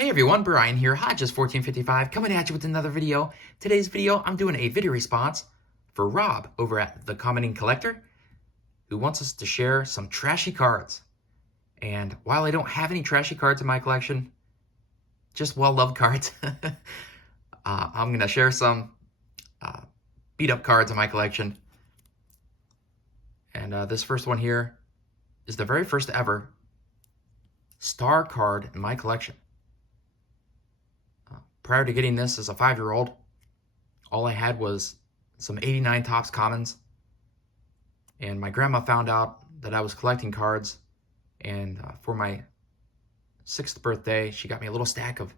Hey everyone, Brian here, Hodges1455, coming at you with another video. Today's video, I'm doing a video response for Rob over at The Commenting Collector, who wants us to share some trashy cards. And while I don't have any trashy cards in my collection, just well-loved cards, I'm going to share some beat-up cards in my collection. And this first one here is the very first ever star card in my collection. Prior to getting this as a 5-year-old, all I had was some 89 Topps Commons. And my grandma found out that I was collecting cards. And for my 6th birthday, she got me a little stack of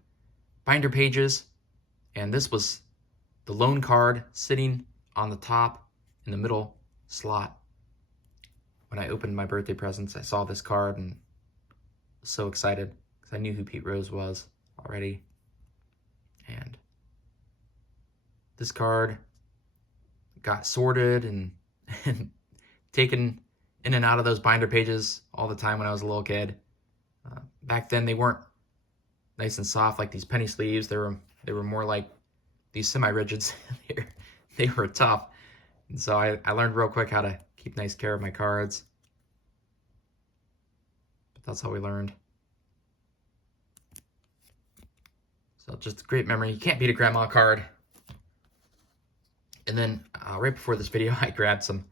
binder pages. And this was the lone card sitting on the top in the middle slot. When I opened my birthday presents, I saw this card and was so excited because I knew who Pete Rose was already. And this card got sorted and taken in and out of those binder pages all the time when I was a little kid. Back then they weren't nice and soft like these penny sleeves. They were more like these semi-rigids. They were tough. And so I learned real quick how to keep nice care of my cards. But that's how we learned. So just a great memory. You can't beat a grandma card. And then right before this video, I grabbed some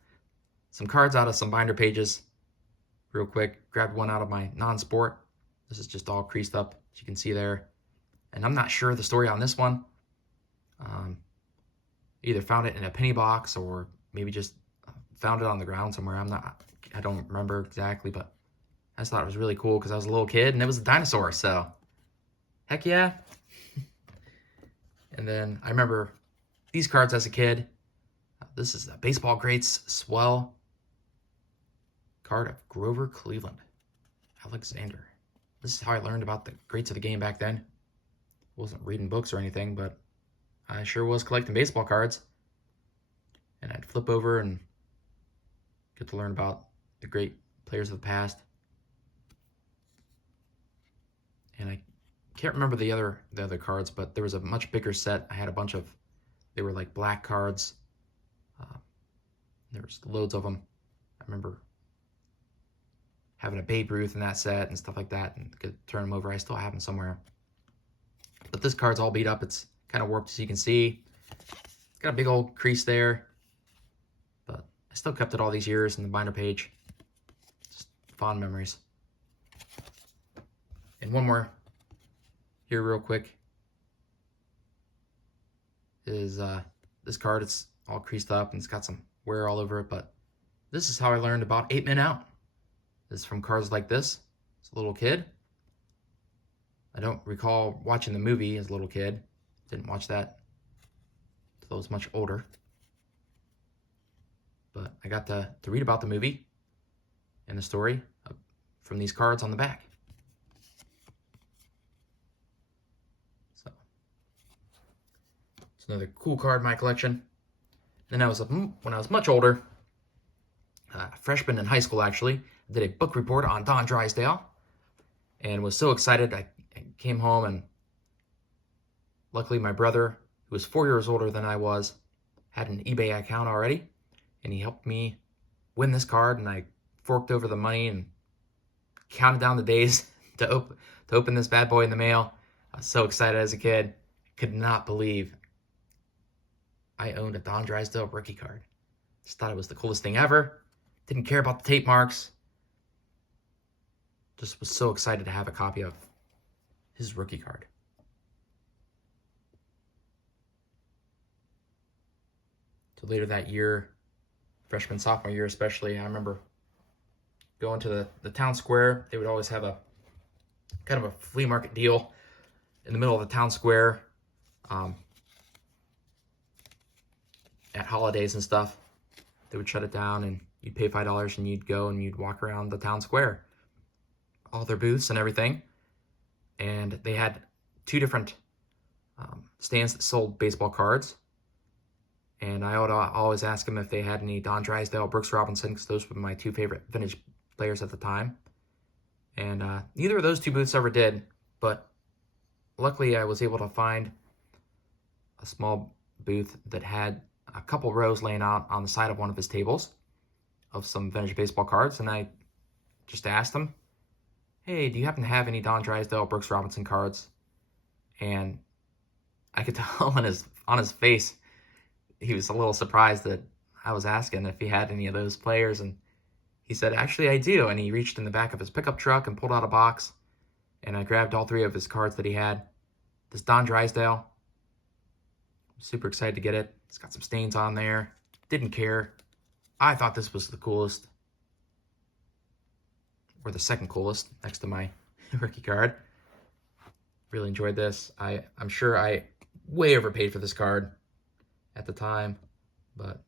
cards out of some binder pages real quick. Grabbed one out of my non-sport. This is just all creased up, as you can see there. And I'm not sure the story on this one. Either found it in a penny box or maybe just found it on the ground somewhere. I don't remember exactly, but I just thought it was really cool because I was a little kid and it was a dinosaur, so heck yeah. And then I remember these cards as a kid. This is a Baseball Greats Swell card of Grover Cleveland Alexander. This is how I learned about the greats of the game back then. Wasn't reading books or anything, but I sure was collecting baseball cards. And I'd flip over and get to learn about the great players of the past. And I can't remember the other cards, but there was a much bigger set. I had a bunch of, they were like black cards. There was loads of them. I remember having a Babe Ruth in that set and stuff like that, and could turn them over. I still have them somewhere. But this card's all beat up. It's kind of warped, as you can see. It's got a big old crease there, but I still kept it all these years in the binder page. Just fond memories. And one more here real quick is this card. It's all creased up and it's got some wear all over it, but this is how I learned about 8 Men Out. This is from cards like this as a little kid. I don't recall watching the movie as a little kid. Didn't watch that until I was much older. But I got to read about the movie and the story from these cards on the back. So it's another cool card in my collection. Then when I was much older, freshman in high school actually, I did a book report on Don Drysdale and was so excited. I came home and luckily my brother, who was 4 years older than I was, had an eBay account already, and he helped me win this card, and I forked over the money and counted down the days to open this bad boy in the mail. I was so excited as a kid. I could not believe I owned a Don Drysdale rookie card. Just thought it was the coolest thing ever. Didn't care about the tape marks. Just was so excited to have a copy of his rookie card. So later that year, freshman, sophomore year especially, I remember going to the town square. They would always have a kind of a flea market deal in the middle of the town square at holidays and stuff. They would shut it down and you'd pay $5 and you'd go and you'd walk around the town square. All their booths and everything. And they had 2 different stands that sold baseball cards. And I would always ask them if they had any Don Drysdale, Brooks Robinson, because those were my 2 favorite vintage players at the time. And neither of those 2 booths ever did, but luckily I was able to find a small booth that had a couple rows laying out on the side of one of his tables of some vintage baseball cards, and I just asked him, hey, do you happen to have any Don Drysdale, Brooks Robinson cards? And I could tell on his face, he was a little surprised that I was asking if he had any of those players, and he said, actually, I do. And he reached in the back of his pickup truck and pulled out a box, and I grabbed all 3 of his cards that he had. This Don Drysdale, I'm super excited to get it. It's got some stains on there. Didn't care. I thought this was the coolest, or the second coolest, next to my rookie card. Really enjoyed this. I'm sure I way overpaid for this card at the time, but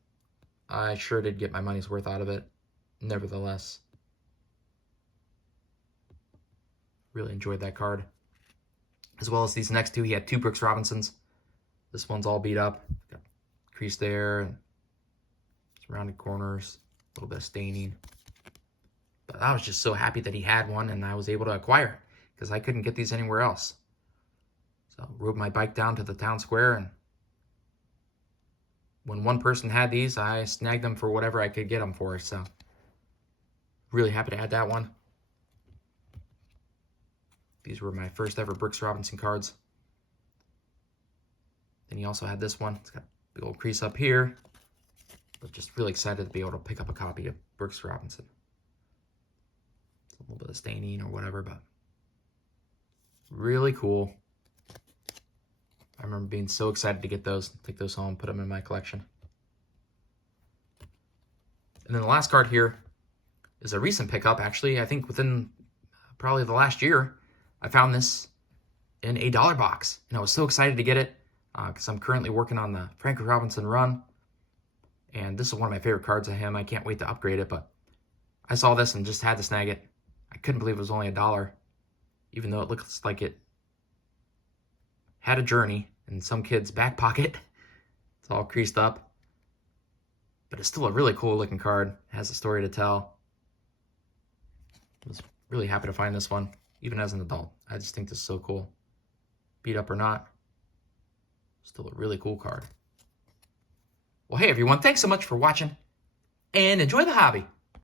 I sure did get my money's worth out of it, nevertheless. Really enjoyed that card. As well as these next 2, he had 2 Brooks Robinsons. This one's all beat up. Got crease there, some rounded corners, a little bit of staining. But I was just so happy that he had one and I was able to acquire it because I couldn't get these anywhere else. So rode my bike down to the town square, and when one person had these, I snagged them for whatever I could get them for. So really happy to add that one. These were my first ever Brooks Robinson cards. Then he also had this one. It's got a big old crease up here, but just really excited to be able to pick up a copy of Brooks Robinson. It's a little bit of staining or whatever, but really cool. I remember being so excited to get those, take those home, put them in my collection. And then the last card here is a recent pickup, actually. I think within probably the last year, I found this in a dollar box, and I was so excited to get it because I'm currently working on the Frankie Robinson run, and this is one of my favorite cards of him. I can't wait to upgrade it, but I saw this and just had to snag it. I couldn't believe it was only $1, even though it looks like it had a journey in some kid's back pocket. It's all creased up, but it's still a really cool looking card. It has a story to tell. I was really happy to find this one, even as an adult. I just think this is so cool. Beat up or not, still a really cool card. Well, hey everyone, thanks so much for watching, and enjoy the hobby.